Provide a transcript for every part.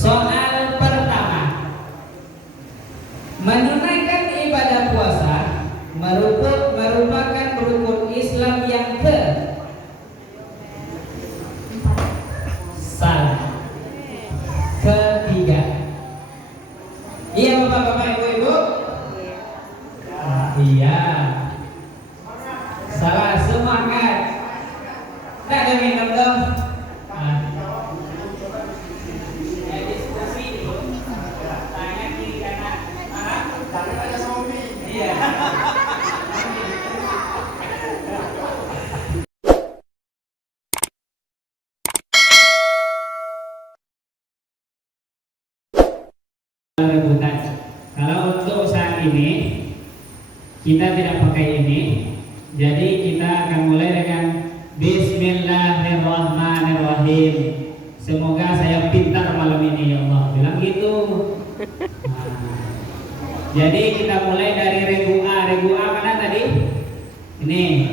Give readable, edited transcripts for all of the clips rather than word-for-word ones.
Soal pertama, menunaikan ibadah puasa merupakan rukun Islam yang ketiga. Iya bapak-bapak, ibu-ibu? Iya. Salah, semangat. Tak ada minum dong. Rebutan. Kalau untuk saat ini kita tidak pakai ini, jadi kita akan mulai dengan Bismillahirrahmanirrahim. Semoga saya pintar malam ini ya Allah. Bilang gitu. Jadi kita mulai dari regu A. Regu A mana tadi? Ini.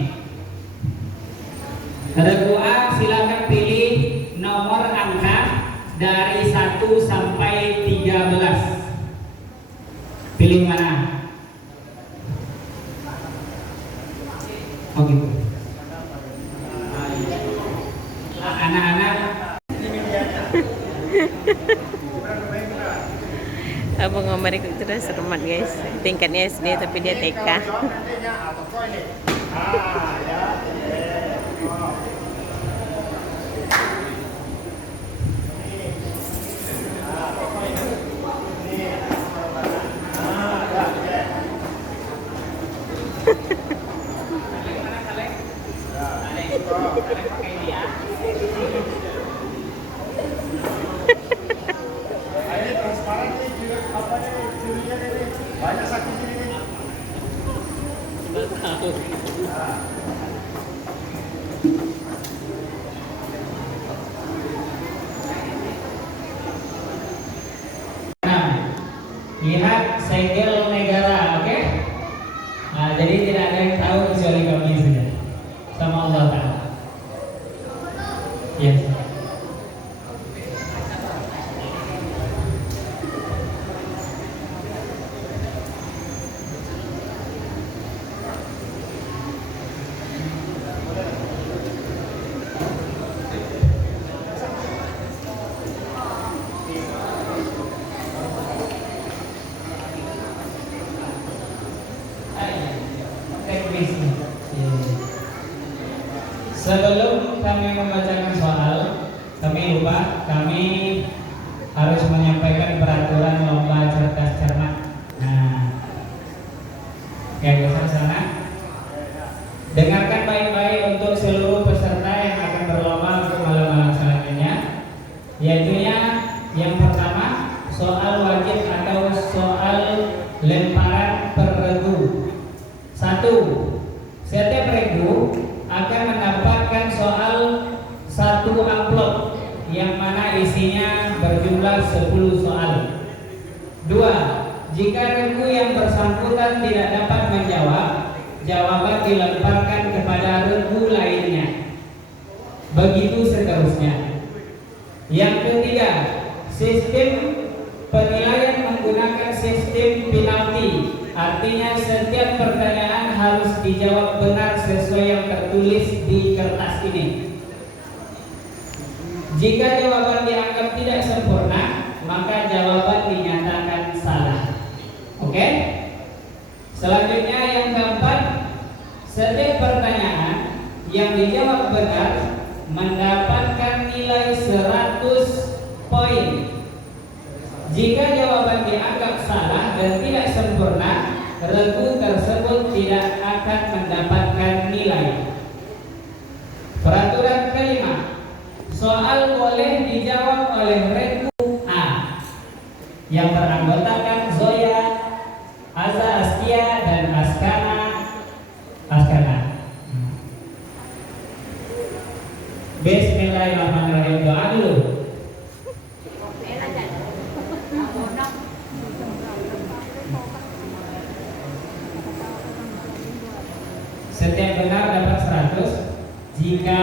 Regu A silakan pilih nomor angka dari 1 sampai 13. Pilih mana? Oh gitu. Anak-anak. Abang Omar ikut terus remat guys. Tingkatnya SD tapi dia TK. Lihat segel negara, oke? Nah, jadi tidak ada yang tahu kecuali kami saja, sama Allah Ta'ala. Yes. Sebelum kami membacakan soal, kami lupa, kami harus menyampaikan peraturan lomba cerdas cermat. Nah, kayak biasa sana. Dengarkan baik-baik untuk seluruh peserta yang akan berlomba untuk malam-malam selanjutnya. Yaitu yang pertama, soal wajib atau soal lemparan per regu. 1. Setiap regu akan mendapatkan soal 1 amplop yang mana isinya berjumlah 10 soal. 2. Jika regu yang bersangkutan tidak dapat menjawab, jawaban dilemparkan kepada regu lainnya. Begitu seterusnya. Yang ketiga, sistem penilaian menggunakan sistem penalti. Artinya setiap pertanyaan harus dijawab benar sesuai yang tertulis di kertas ini. Jika jawaban dianggap tidak sempurna, maka jawaban dinyatakan salah. Oke? Selanjutnya yang keempat, setiap pertanyaan yang dijawab benar mendapatkan nilai 100 poin. Jika jawaban dianggap salah dan tidak sempurna, regu tersebut tidak akan mendapatkan nilai. Peraturan kelima, soal boleh dijawab oleh regu A yang beranggotakan Zoya, Aza Askia, dan Askana. Bismillahirrahmanirrahim. Doa dulu. Setiap benar dapat 100. Jika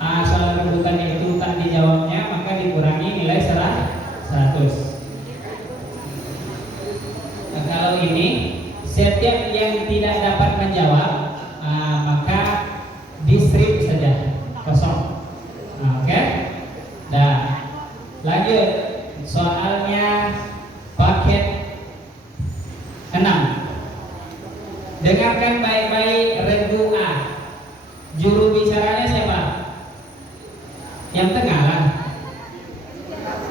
soal rebutannya itu tak dijawabnya, maka dikurangi nilai 100. 100. Nah, kalau ini setiap yang tidak dapat menjawab, maka di strip saja kosong. Oke. Nah, lanjut soalnya paket 6. Dengarkan baik-baik regu A. Juru bicaranya siapa? Yang tengah lah.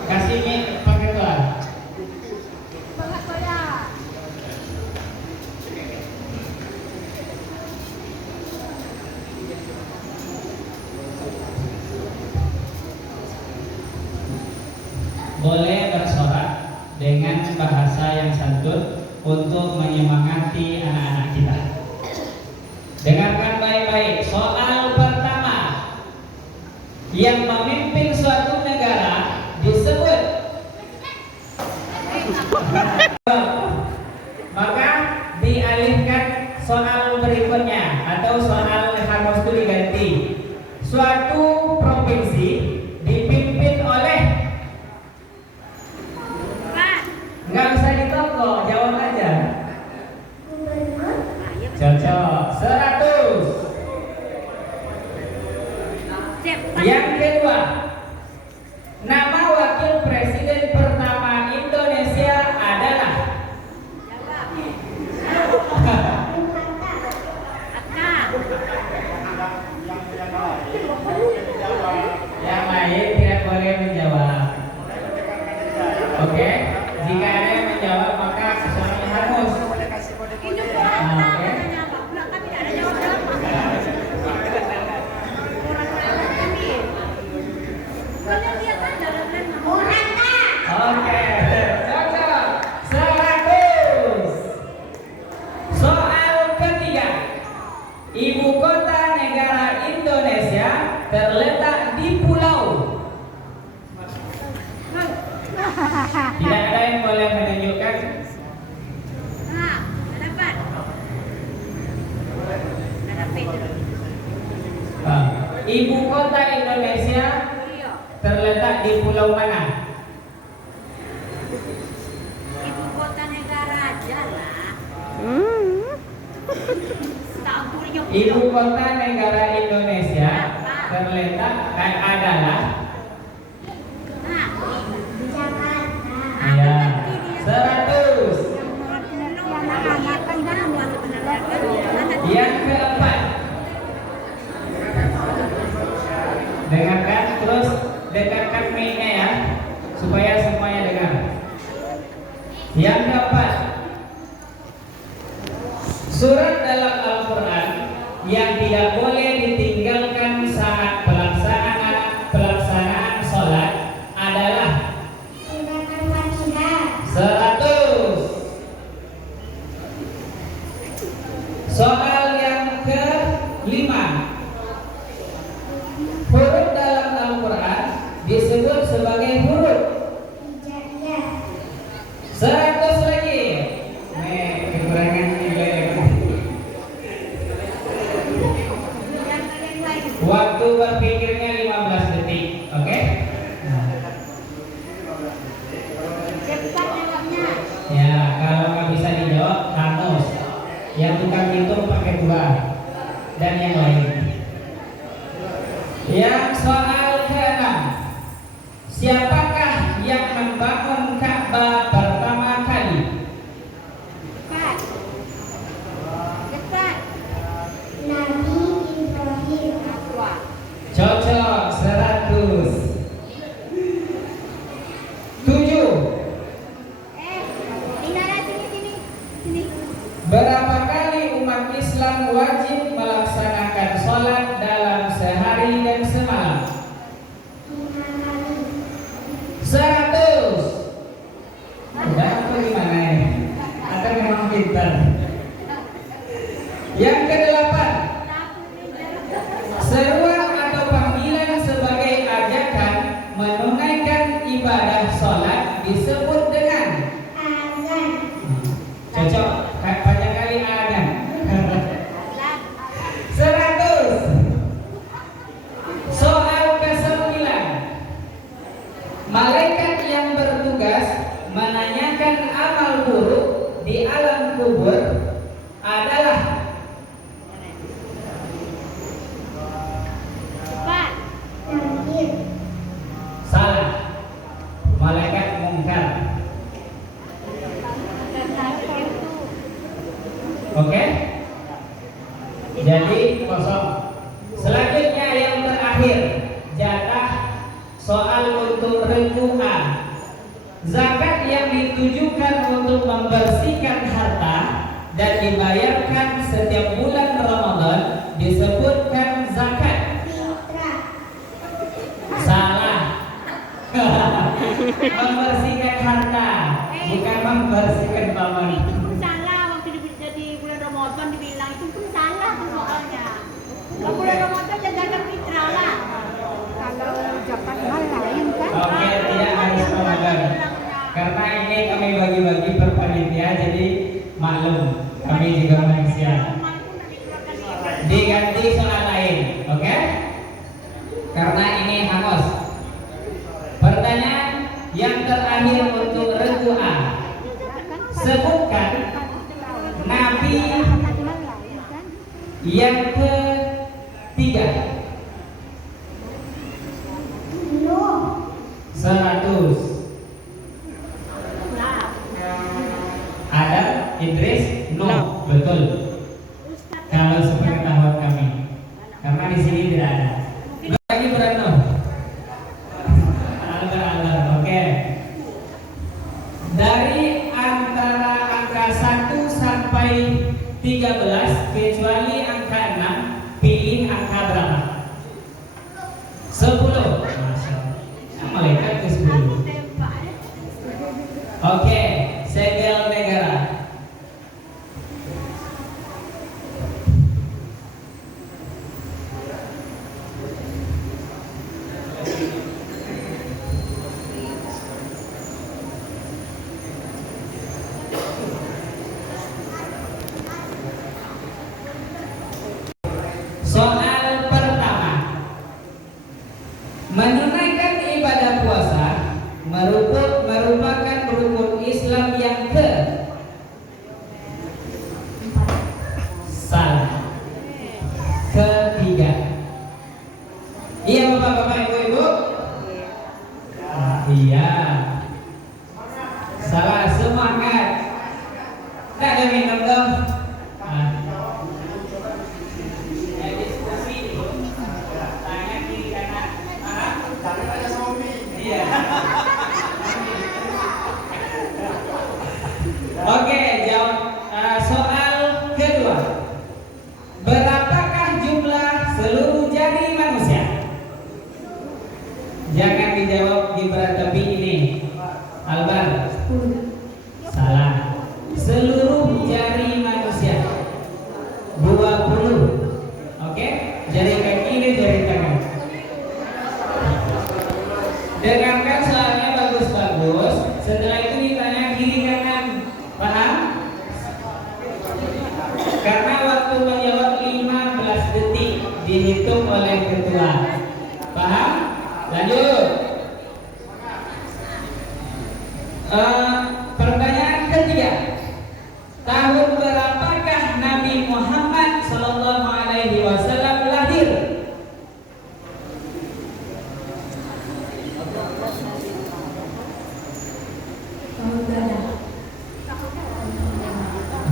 Kasihnya pakai tuan. Boleh bersorak dengan bahasa yang santun untuk menyemangati anak-anak kita. Dengarkan baik-baik. Soal pertama, yang memimpin suatu negara disebut. Maka dialihkan soal berikutnya atau soal harus diganti. Suatu provinsi dipimpin oleh. Nggak usah ditoko, jawab aja. Cocok. 100. Yang kedua, nama wakil presiden pertama Indonesia adalah. Yang lain tidak boleh menjawab. Oke, jika ada yang menjawab maka sesuatu harus. Oke, cocok. 100. Soal ketiga, ibu kota negara Indonesia terletak di pulau. Tidak ada yang boleh menunjukkan. Ibu kota Indonesia terletak di pulau mana? Ibu kota negara aja lah. Ibu kota negara Indonesia terletak adalah. Ya, 100. Yang keempat, dengarkan terus dekatkan mic-nya ya, supaya semuanya dengar. Yang keempat, surat dalam Al-Quran yang tidak boleh ditinggalkan saat pelaksanaan sholat adalah. 100. Soal yang kelima, huruf dalam Al-Quran disebut sebagai huruf. 100 lagi. Kekurangan nilai. Waktu berpikirnya 15 detik, oke? Ya, kalau nggak bisa dijawab, hangus. Yang tukang hitung pakai 2 dan yang lain. Yang soal ke-6, siapakah yang membangun Ka'bah pertama kali? Cepat. Nabi Ibrahim. Cocok. 100. 7. Berapa kali umat Islam wajib melaksanakan sholat dalam sehari dan semalam? 100. Udah apa gimana ya? Atau memang pintar? Yang ke-8, seruan atau panggilan sebagai ajakan menunaikan ibadah sholat disebut dengan. Cocok. Banyak kali ada. 100. Soal ke-9, malaikat yang bertugas bertugas menanyakan amal buruk di alam kubur adalah Cepat. salah, malaikat mungkar. Oke? Jadi kosong. Selanjutnya yang terakhir, jatah soal untuk reku'ah. Zakat yang ditujukan untuk membersihkan harta dan dibayarkan setiap bulan Ramadan disebutkan zakat. Salah. Membersihkan harta, bukan membersihkan paman. Itu pun salah waktu jadi bulan Ramadan dibilang itu pun salah tuh soalnya. Kalau bulan Ramadan ya zakat fitrah lah. Kalau zakat hal lain kan. Oke, tidak harus Ramadan. Karena ini kami bagi-bagi per panitia, jadi maklum kami juga manusia. Diganti soal lain, oke? Karena ini hangus. Pertanyaan yang terakhir untuk reku'ah. Sebutkan Nabi yang ketiga. 100. Adam, Idris, Nuh. Betul. Kalau sepengetahuan kami. Karena di sini tidak ada. Lagi berat Nuh. Oke. Dari antara angka 1 sampai 13 kecuali angka 6, pilih angka berapa? 10. Masya Allah. Malaikat ke 10. Oke, segel negara. Soal pertama, menunaikan ibadah puasa merupakan rukun Islam yang ketiga. Iya bapak-bapak, ibu-ibu? Iya. Salah, semangat. Tak ada minum dong. Oke, jawab soal kedua. Berapakah jumlah seluruh jari manusia? Jangan dijawab di berat tepi ini. Albar. Salah. Seluruh jari manusia 20. Oke? Jari kaki dan jari tangan. Dengarkan soalnya bagus-bagus. Setelah itu ditanya kiri kanan. Paham? Karena waktu menjawab 15 detik dihitung oleh ketua. Paham? Lanjut. Pertanyaan ketiga. Tahun berapakah Nabi Muhammad Sallallahu Alaihi Wasallam lahir?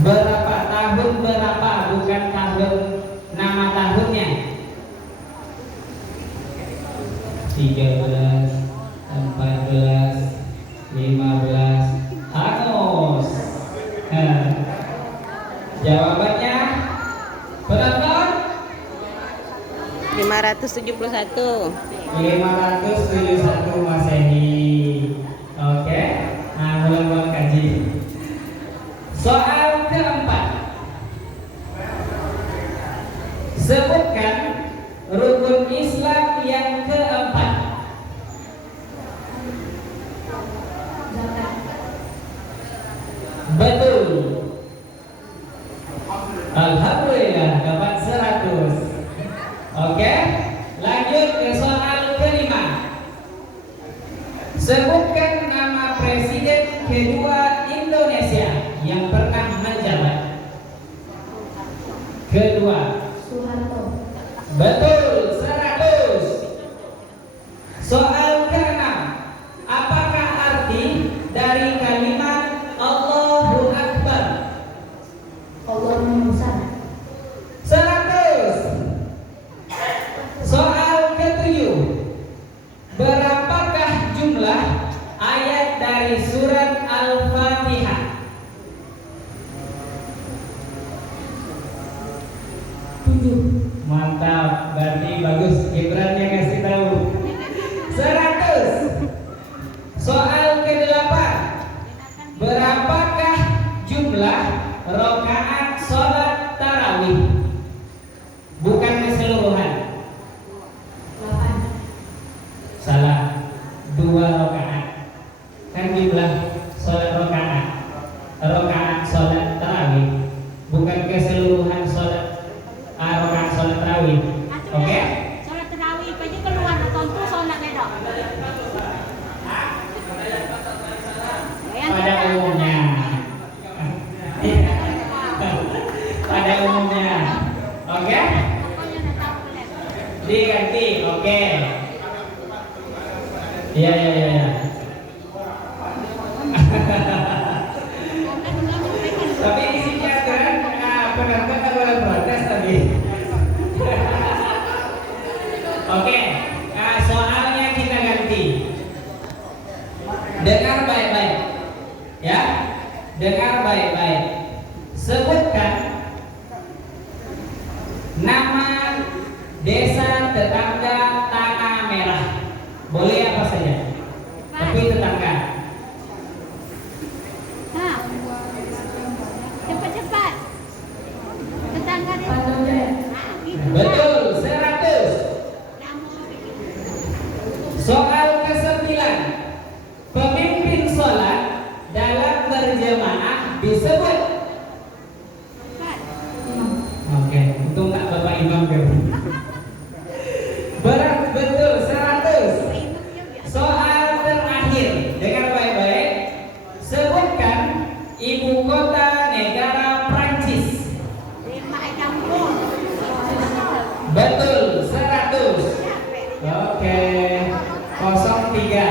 Berapa tahun berapa, bukan tahun nama tahunnya. 13, 14, 15. Hangus. Jawabannya penonton 571. 571 Masehi. Oke. Nah, mulai kaji. Soal keempat. Sebutkan rukun Islam yang keempat. Betul. Alhamdulillah dapat 100. Oke. Lanjut ke soal kelima. presiden kedua Indonesia yang pernah menjabat? Kedua. Soeharto. Betul, 100. Soal keenam, apakah arti dari kalimat Allahu Akbar? Allah Maha Besar. 100. Soal ketujuh, berapakah jumlah ayat dari surat Al-Fatihah? Mantap, berarti bagus. Gibran yang ngasih tahu. 100. Soal ke-8, berapakah jumlah rakaat sholat tarawih? Bukan keseluruhan. 8. Salah. 2 rakaat. Kan jumlah sholat rakaat. Rakaat sholat tarawih, bukan keseluruhan sholat rakaat sholat tarawih. Oke? Sholat tarawih aja keluar tentu sholatnya dong. Pada umumnya. Pada umumnya. Oke? Pokoknya udah tahu boleh. Diganti. Oke. Iya, iya, iya, iya. Tapi isinya kan penonton tak boleh protes tadi. Oke, soalnya kita ganti. Dengar baik-baik, ya. Dengar baik-baik. Sebutkan nama desa tetangga Tanah Merah. Boleh apa saja, tapi tetangga. Nah, cepat-cepat. Tetangga dia. Nah, gitu. Betul, 100. Soal ke-9, pemimpin sholat dalam berjamaah disebut. Oke, untung nggak Bapak Imam kan. Berat, betul, 100. Soal terakhir, dengar baik-baik. Sebutkan ibu kota negara Prancis. Betul, 100. Oke, 03.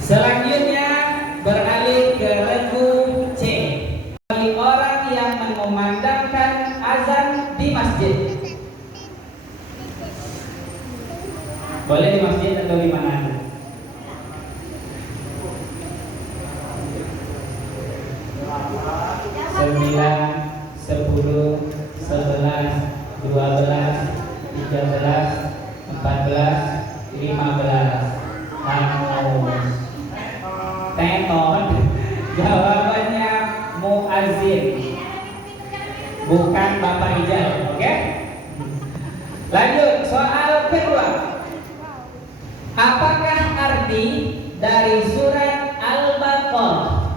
Selanjutnya beralih ke regu C. Bagi orang yang mengumandangkan azan di masjid. Boleh di masjid atau di mana? Sembilan, 10, 11, 12, 13, 14, 15. Hangus. Tenon. Jawabannya muazin, bukan Bapak Ijal. Oke? Lanjut, soal kedua. Apakah arti dari surat Al-Baqarah?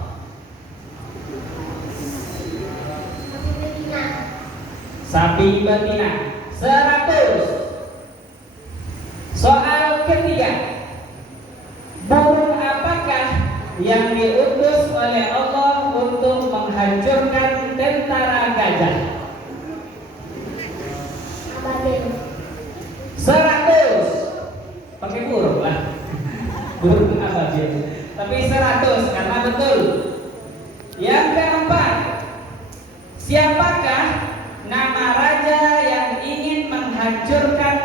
Sapi betina. 100. Soal ketiga, burung apakah yang diutus oleh Allah untuk menghancurkan tentara gajah? 100. Pakai burung lah. Burung ababil. Tapi 100 karena betul. Yang keempat, siapakah nama raja yang ingin menghancurkan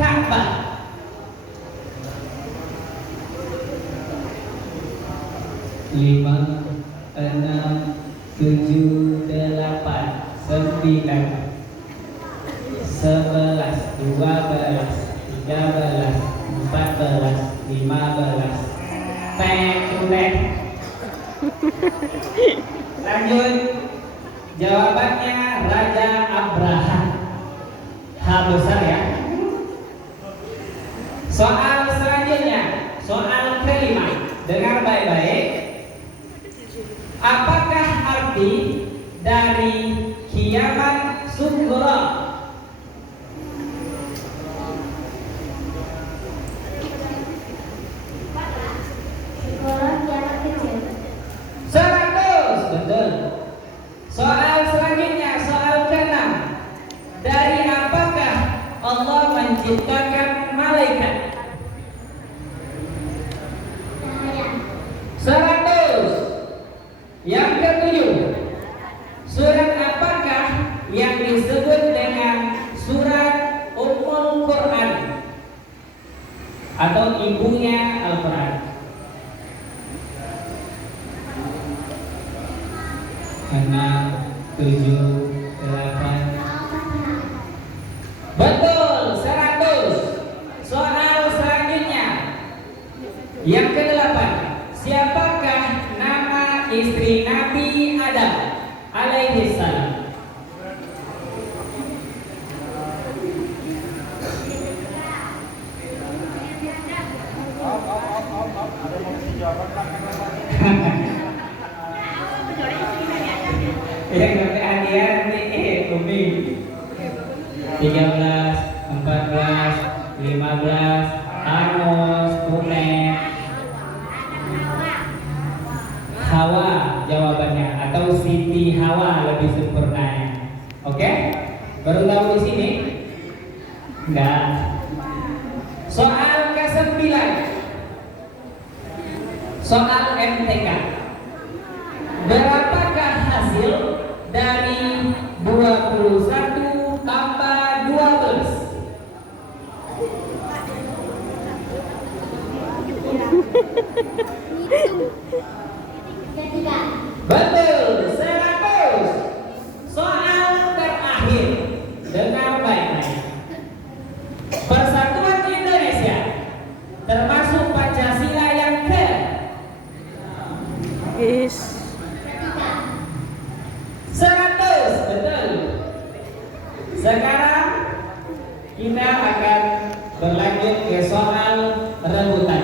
Ka'bah? 5, 6, 7, 8, 9, 11, 12, 13, 14, 15. Tek. Lanjut. Jawabannya Raja Abraham. H besar ya. Soal selanjutnya, soal kelima. Dengar baik-baik. Apakah arti dari kiamat sughra? ciptakan malaikat? 100. Yang ketujuh, surat apakah yang disebut dengan surat Ummul Quran atau ibunya Al-Quran? Enam, 7, 8. Betul, 100. Soal selanjutnya, yang ke-8, siapakah nama istri Nabi Adam alaihi salam? Yang ngerti hadiah nih, Umi. 13, 14, 15, Amos, Umet, Hawa jawabannya, atau Siti Hawa lebih sempurna. Oke? Baru tahu di sini? Enggak. Soal ke-9. Soal MTK. Berapakah hasil dari 21 tambah 12? Betul, 100. Soal terakhir, dengar baik-baik. Persatuan Indonesia termasuk Pancasila yang ke? Guys. 100, betul. Sekarang kita akan berlanjut ke soal rebutan.